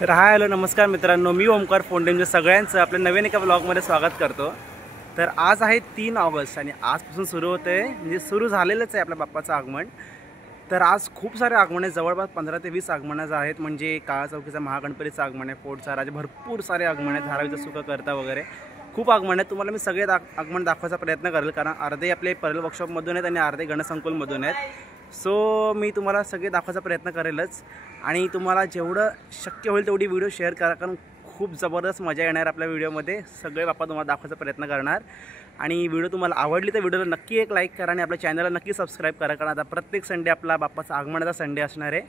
तर hi hello नमस्कार मित्रांनो, मी ओमकार फोंडेंचं सगळ्यांचं आपल्या नवीन एका ब्लॉगमध्ये स्वागत करतो। तर आज आहे 3 ऑगस्ट आणि आजपासून सुरू होते म्हणजे सुरू झालेलंच आहे आपल्या बाप्पाचं आगमन। तर आज खूप सारे आगमन आहेत, जवळपास 15 ते 20 आगमनं आहेत। म्हणजे काळा चौकीचा महागणपतीचं आगमन आहे, फोर्टचा राजा, भरपूर सारे आगमन आहेत, धारावीचा सुखकर्ता वगैरे खूप आगमन आहेत। तुम्हाला मी सगळे आगमन दाखवायचा प्रयत्न करेल, कारण अर्धे आपले परेल वर्कशॉपमधून आहेत आणि अर्धे गणसंकुलमधून आहेत। सो मी तुम्हाला सगळे दाखवायचा प्रयत्न करेलच आणि तुम्हाला जेवढं शक्य होईल तेवढी व्हिडिओ शेअर करा, कारण खूप जबरदस्त मजा येणार आपल्या व्हिडिओमध्ये। सगळे बाप्पा तुम्हाला दाखवायचा प्रयत्न करणार आणि व्हिडिओ तुम्हाला आवडली तर व्हिडिओला नक्की एक लाईक करा आणि आपल्या चॅनलला नक्की सबस्क्राईब करा, कारण आता प्रत्येक संडे आपला बाप्पाचा आगमनाचा संडे असणार आहे।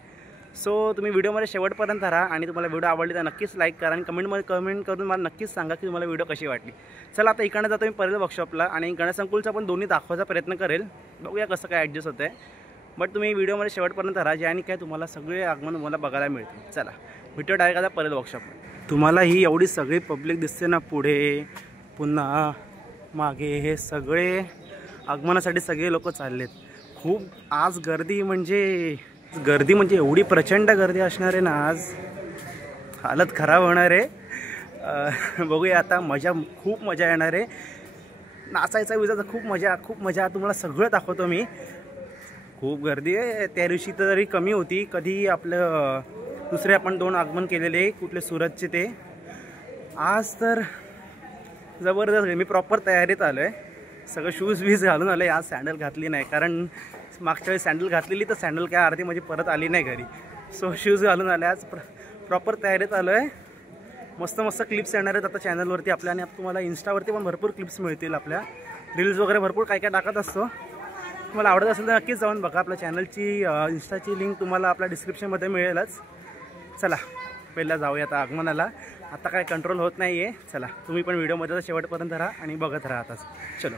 सो तुम्ही व्हिडिओमध्ये शेवटपर्यंत राहा आणि तुम्हाला व्हिडिओ आवडली तर नक्कीच लाईक करा आणि कमेंट करून मला नक्कीच सांगा की तुम्हाला व्हिडिओ कशी वाटली। चला आता इकडनं जातो मी परेल वर्कशॉपला आणि गणसंकुलचा पण दोन्ही दाखवायचा प्रयत्न करेल, बघूया कसं काय ॲडजस्ट होतं आहे। बट तुम्ही व्हिडिओमध्ये शेवटपर्यंत राहा, ज्याने काय तुम्हाला सगळे आगमन मला बघायला मिळतील। चला व्हिडिओ डायरेक्ट आता परेल वर्कशॉपमध्ये। तुम्हाला ही एवढी सगळी पब्लिक दिसते ना, पुढे पुन्हा मागे हे सगळे आगमनासाठी सगळे लोक चाललेत। खूप आज गर्दी म्हणजे एवढी प्रचंड गर्दी असणार आहे ना, आज हालत खराब होणार आहे। बघूया आता, खूप मजा येणार आहे, नाचायचा विजाचा खूप मजा तुम्हाला सगळं दाखवतो मी। खूप गर्दी आहे, त्या दिवशी तरी कमी होती, कधी आपलं दुसरे आपण 2 आगमन केलेले कुठले सुरतचे ते, आज तर जबरदस्त। मी प्रॉपर तयारीत आलो आहे, सगळं शूज घालून आलं आहे। आज सँडल घातली नाही, कारण मागच्या वेळी सँडल घातलेली तर सँडल काय अर्धी म्हणजे परत आली नाही घरी। सो शूज घालून आले, आज प्रॉपर तयारीत आलो आहे। मस्त क्लिप्स येणार आहेत आता चॅनलवरती आपल्या, आणि तुम्हाला इंस्टावरती पण भरपूर क्लिप्स मिळतील, आपल्या रील्स वगैरे भरपूर काय टाकत असतो। तुम्हाला आवडत असेल तर नक्कीच जाऊन बघा, आपल्या चॅनलची इंस्टाची लिंक तुम्हाला आपल्या डिस्क्रिप्शनमध्ये मिळेलच। चला पहिला जाऊया आता आगमनाला, आता काय कंट्रोल होत नाही आहे। चला तुम्ही पण व्हिडिओमध्ये शेवटपर्यंत राहा आणि बघत राहा आताच। चलो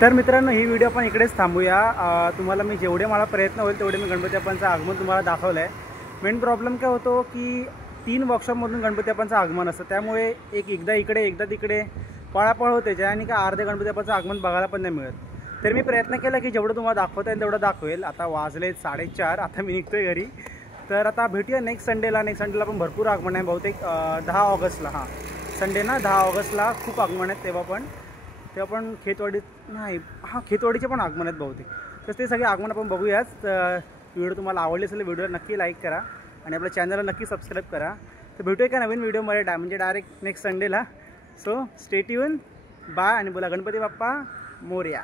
तर मित्रांनो ही व्हिडिओ आपण इकडेच थांबूया. तुम्हाला मी जेवढे मला प्रयत्न होईल तेवढे मी गणपती बाप्पांचं आगमन तुम्हाला दाखवलं आहे. मेन प्रॉब्लेम काय होतो की 3 वर्कशॉपमधून गणपती बाप्पांचं आगमन असतं, त्यामुळे एकदा इकडे एकदा तिकडे पळापळ होते, ज्याने का अर्धे गणपती बाप्पांचं आगमन बघायला पण नाही मिळत. तर मी प्रयत्न केला की जेवढं तुम्हाला दाखवता येईल तेवढं दाखवेल. आता वाजले 4:30, आता मी निघतोय घरी. तर आता भेटूया नेक्स्ट संडेला पण भरपूर आगमन आहे बहुतेक 10 ऑगस्टला. हां संडे ना 10 ऑगस्टला खूप आगमन आहेत. तेव्हा पण खेतवाडीत नाही, हां खेतवाडीचे पण आगमन आहेत बहुतेक. तर ते सगळे आगमन आपण बघूयाच. व्हिडिओ तुम्हाला आवडली असेल व्हिडिओला नक्की लाईक करा आणि आपल्या चॅनलला नक्की सबस्क्राईब करा. तर भेटूया का नवीन व्हिडिओमध्ये म्हणजे डायरेक्ट नेक्स्ट संडेला. सो स्टे ट्यून, बाय आणि बोला गणपती बाप्पा मोरया.